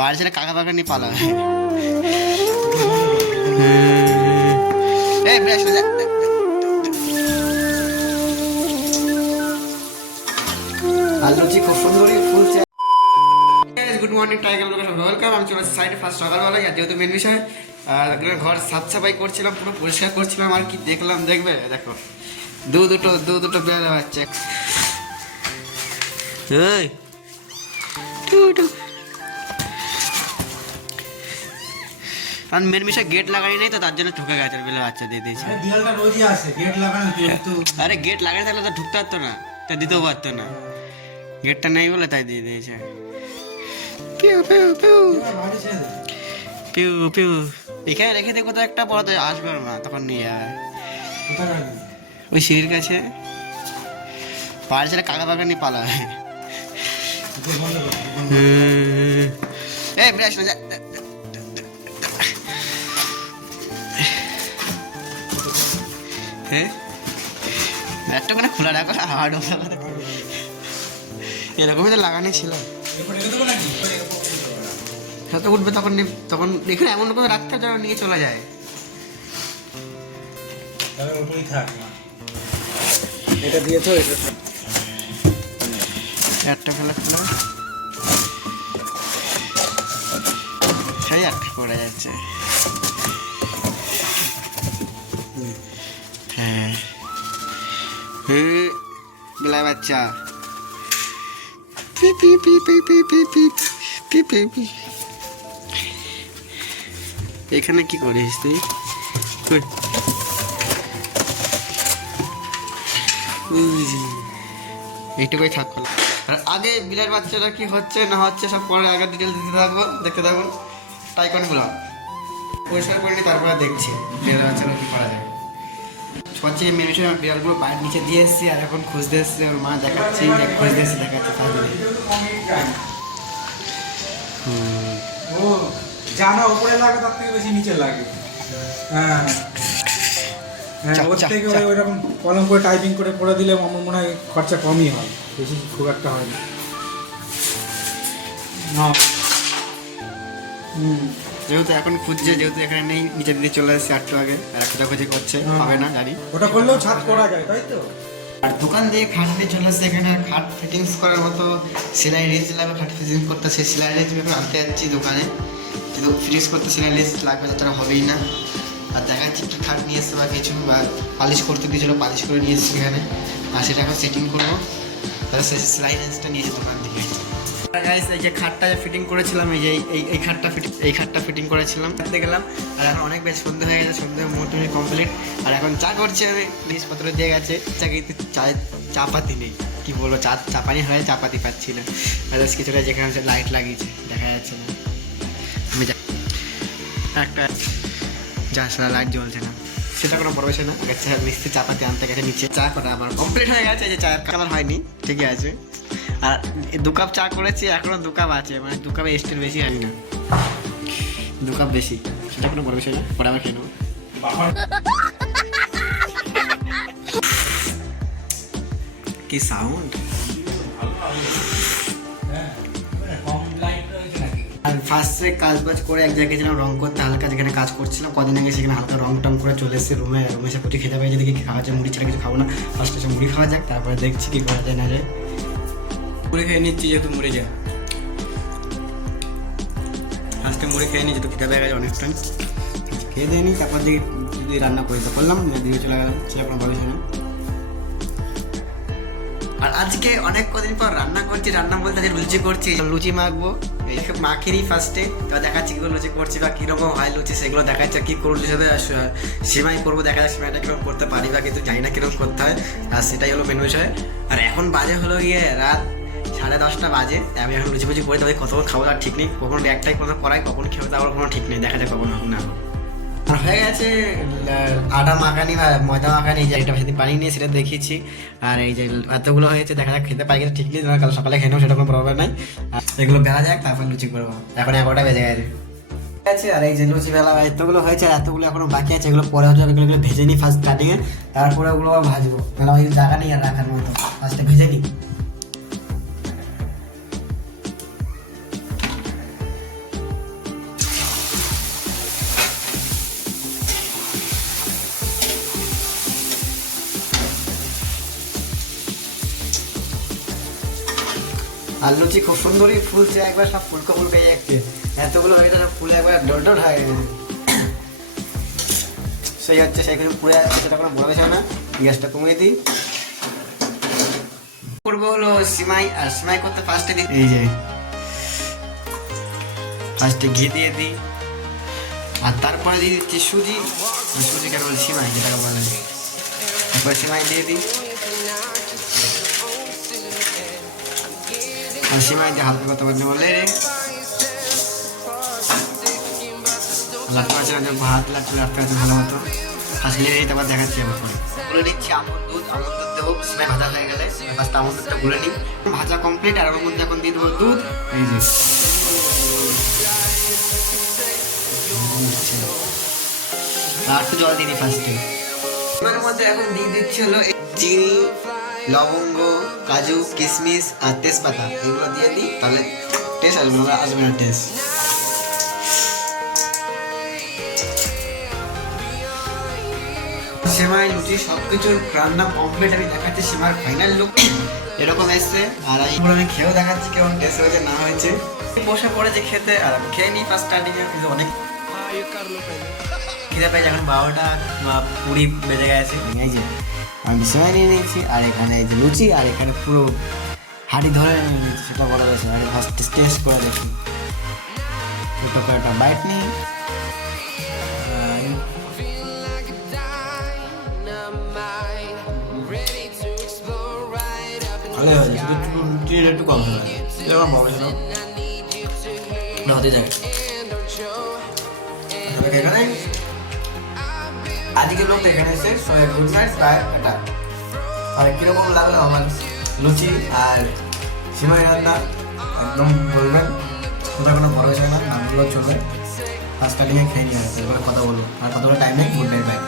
বাড়ি ছেড়ে কাকা বাকা নিয়ে পালা আলুচি খুব সুন্দরই ফুলছে। Good morning tiger, welcome. আমি চলে আসছি সাইডে ফার্স্ট সকালবেলায়, আর যেহেতু মেন বিষয় আর ঘর সাফ সাফাই করছিলাম, পুরো পরিষ্কার করছিলাম। আর কি দেখলাম দেখবে, দেখো দু দুটো বেড়া বাচ্চা। আর মেন বিষয় গেট লাগাই নাই তো, তার জন্য ঢুকে গেছে বেলা বাচ্চা দিয়ে দিয়েছে। আরে গেট লাগাই থাকলে তো ঢুকতে পারতো না, তা দিতেও পারতো না। গেটটা নেই বলে তাই দিয়ে দিয়েছে। পিউ পিউ পিউ পিউ পিউ এখানে রেখে দিয়ে কোথাও একটা পড়াতে আসবে না, তখন নিয়ে যাবে ওই সিঁড়ির কাছে। বাড়ি ছেড়ে কাকা বাকা নিয়ে পালা ব্রাশ না যা। হ্যাঁ ব্যাটটা করে খোলা রাখো, হাওয়াটা এরকমই তো লাগানো ছিল। যত উঠবে তখন তখন এখানে এমন করে রাখতে যেন নিয়ে চলে যায়। এটা দিয়ে তো একটা ফেলা খোলা সেই একটা পড়ে যাচ্ছে। হ্যাঁ বেলায় বাচ্চা এখানে কি করিস তুই? এইটুকুই থাকলো। আর আগে বিড়ার বাচ্চাটা কি হচ্ছে না হচ্ছে সব পরে আগে ডিটেল দিতে থাকবো, দেখতে থাকুন। টাইকনগুলো পরিষ্কার করে নিই, তারপরে দেখছি বিড়ার বাচ্চাটা কি করা যায়। সবচেয়ে মেন বিষয়, আমার বিড়ালগুলো বাইরের নিচে দিয়ে এসেছি, আর এখন খুঁজতে এসেছি। ওর মা দেখাচ্ছি যে খুঁজতে এসেছি, দেখাচ্ছে ও জানা উপরে লাগে তার থেকে বেশি নিচে লাগে। হ্যাঁ হ্যাঁ, ওর থেকে ওইরকম কলম করে টাইপিং করে পড়ে দিলে আমার মনে হয় খরচা কমই হয়, বেশি খুব একটা হয় না। যেহেতু এখন খুঁজছে, যেহেতু এখানে নেই, নিচে দিকে চলে আসছে একটু আগে, আর একটা খোঁজে করছে, হবে না জানি। ওটা করলেও ছাদ করা যায়, তাই তো? আর দোকান দিয়ে খাট নিয়ে চলে আসছে এখানে। খাট ফিটিংস করার মতো সেলাই রেঞ্জ লাগবে, খাট ফিটিংস করতে সেই সেলাই রেঞ্জ এখন আনতে যাচ্ছি দোকানে। কিন্তু ফিটিংস করতে সেলাই রেঞ্জ লাগবে, তাছাড়া হবেই না। আর দেখাচ্ছি কি খাট নিয়ে এসছে বা কিছু, বা পালিশ করতে দিয়েছিলো, পালিশ করে নিয়ে এসছি এখানে। আর সেটা এখন সেটিং করবো, তাহলে সেই সেলাই রেঞ্জটা নিয়েছি দোকান থেকে। গাইস, এই যে খাটটা ফিটিং করেছিলাম, এই খাটটা ফিটিং করেছিলাম, করতে গেলাম। আর এখন অনেক বেশ সন্ধ্যে হয়ে গেছে, সন্ধ্যে মোটামুটি কমপ্লিট। আর এখন চা করছি আমি, জিনিসপত্র দিয়ে গেছে। চা পাতি নেই, কি বলবো, চা পানি হয়, চা পাতি পাচ্ছি না। আর কিছুটা যেখানে লাইট লাগিয়েছে দেখা যাচ্ছে না। আমি একটা যা সারা লাইট জ্বলছে না, সেটা কোনো বড় বিষয় না। মিস্ত্রি চা পাতি আনতে গেছে নিচে। চা করা আমার কমপ্লিট হয়ে গেছে, যে চা কালার হয়নি, ঠিকই আছে। আর 2 কাপ চা করেছি, এখনো 2 কাপ আছে, মানে 2 কাপে এস্টের বেশি হয় না, 2 কাপ বেশি, সেটা কোনো বড় বিষয় না। পরে আবার খেয়ে নেবো। কি সাউন্ড! আর ফার্স্টে কাজ বাজ করে এক জায়গায় ছিলাম রং করতে, হালকা যেখানে কাজ করছিলাম কদিন আগে, সেখানে হালকা রং টং করে চলে এসেছি রুমে এসে প্রচুর খেতে পাই। যদি কি খাওয়া যায়, মুড়ি ছাড়া কিছু খাবো না। ফার্স্টে এসে মুড়ি খাওয়া যাক, তারপরে দেখছি কি করা যায় না যায়। মুড়ি খেয়ে নিচ্ছি, যেহেতু মুড়ি যায় ফার্স্টে মুড়ি খেয়ে নিই, যেহেতু খেতে পেয়ে গেছে অনেক টাইম। খেয়ে দিয়ে নিই, তারপর দিকে যদি রান্না করি তো করলাম, দিকে চলে গেলাম, সেটা কোনো ভালো না। আর আজকে অনেক কদিন পর রান্না করছি। রান্না বলতে আজকে লুচি করছি, লুচি মাখবো। মাখিনি ফার্স্টে, এবার দেখাচ্ছি কী করে লুচি করছি বা কীরকম হয় লুচি, সেগুলো দেখাচ্ছে। কী করবো সাথে সেমাই করবো, দেখা যাচ্ছে সেমাইটা কীরকম করতে পারি বা কিন্তু জানি না কীরকম করতে হয়। আর সেটাই হলো মেন বিষয়। আর এখন বাজে হলো গিয়ে রাত 10:30 বাজে। আমি এখন লুচি ফুচি করি, তবে কতক্ষণ খাবো তার ঠিক নেই। কখন একটাই কোনো করাই, কখন খেয়ে তারপর কোনো ঠিক নেই, দেখা যায় কখন না। আর হয়ে গেছে আটা মাখানি বা ময়দা মাখানি, যে এটা সেদিন বানিয়ে নিয়ে সেটা দেখিয়েছি। আর এই যে এতগুলো হয়েছে, দেখা যাক খেতে পাই কিনা, ঠিক নেই। কাল সকালে খেয়ে নেবো, সেটা কোনো প্রবলেম নাই। আর এগুলো বেলা যাক, তারপর লুচি করবো। এখন 11টা বেজে গেছে। আর এই যে লুচি বেলা এতগুলো হয়েছে, আর এতগুলো এখনো বাকি আছে, এগুলো পরে হচ্ছে। এগুলো ভেজে নিই ফার্স্ট কাটিংয়ে, তারপরে ওগুলো ভাজবো। মানে ওই জায়গা নেই আর রাখার মতো, ফার্স্টে ভেজে নিই। আর লুচি খুব সুন্দরই ফুলছে, একবার সব ফুলকো ফুলকে যাচ্ছে, এতগুলো হয়ে গেছে ফুলে একবার ডল ডল হয়ে গেছে। সেই হচ্ছে সেই কিছু পুরো সেটা কোনো বড় বিষয় না, গ্যাসটা কমিয়ে দিই। করবো হলো সিমাই, আর সিমাই করতে ফার্স্টে দিই এই যে ফার্স্টে ঘি দিয়ে দিই, আর তারপরে দিয়ে দিচ্ছি সুজি, সুজিকে বলে সিমাই যেটাকে বলে, তারপরে সিমাই দিয়ে দিই, আর সিমাই দিয়ে হালকা কথা বলতে বলে লাট্টু আছে ভাত লাট্টু লাট্টু আছে ভালো মতো ফার্স্ট লেগে তারপর দেখাচ্ছি আবার পরে গুলে নিচ্ছি আমন্ড দুধ দেবো সিমাই ভাজা হয়ে গেলে ফার্স্ট আমন্ড দুধটা গুলে নিই, ভাজা কমপ্লিট। আর ওর মধ্যে এখন দিয়ে দেবো দুধ, এই যে আর একটু জল দিয়ে দিই ফার্স্টে। এর মধ্যে এখন দিয়ে দিচ্ছি হলো চিনি, লবঙ্গ, কাজু, কিশমিশ আর তেজপাতা, এগুলো দিয়ে দিই, তাহলে টেস্ট আসবে না টেস্ট। সেমাই লুচি সবকিছুর রান্না কমপ্লিট, আমি দেখাচ্ছি সেমার ফাইনাল লুক এরকম এসছে। আর আমি খেয়েও দেখাচ্ছি কেমন টেস্ট হয়েছে না হয়েছে। বসে পড়েছে খেতে, আর আমি খেয়ে নিই ফার্স্ট স্টার্টিংয়ে, কিন্তু অনেক খিদে পাই, এখন 12টা 20 বেজে গেছে। এই যে আমি সেমাই নিয়ে নিয়েছি, আর এখানে এই যে লুচি, আর এখানে পুরো হাঁড়ি ধরে নিয়ে নিয়েছি, সেটা বড় হয়েছে। আর ফার্স্ট টেস্ট করে দেখি, ছোটো করে একটা বাইট নিই, ভালো হয়েছে, লুচির একটু কম ছিল, এরকম বড় ছিল না হতে যায়। এখানে আজকে লোক এখানে এসে গুড নাইট বাই টাটা। আর কীরকম লাগলো আমার লুচি আর সিমাই রান্না একদম বলবেন, ওটা কোনো বড় বিষয় না, নামগুলো চলবে। ফার্স্ট স্টার্টিংয়ে খেয়ে নিয়ে আসছে, এবারে কথা বলবো, আর কতটা টাইম নেই, গুড নাইট বাই।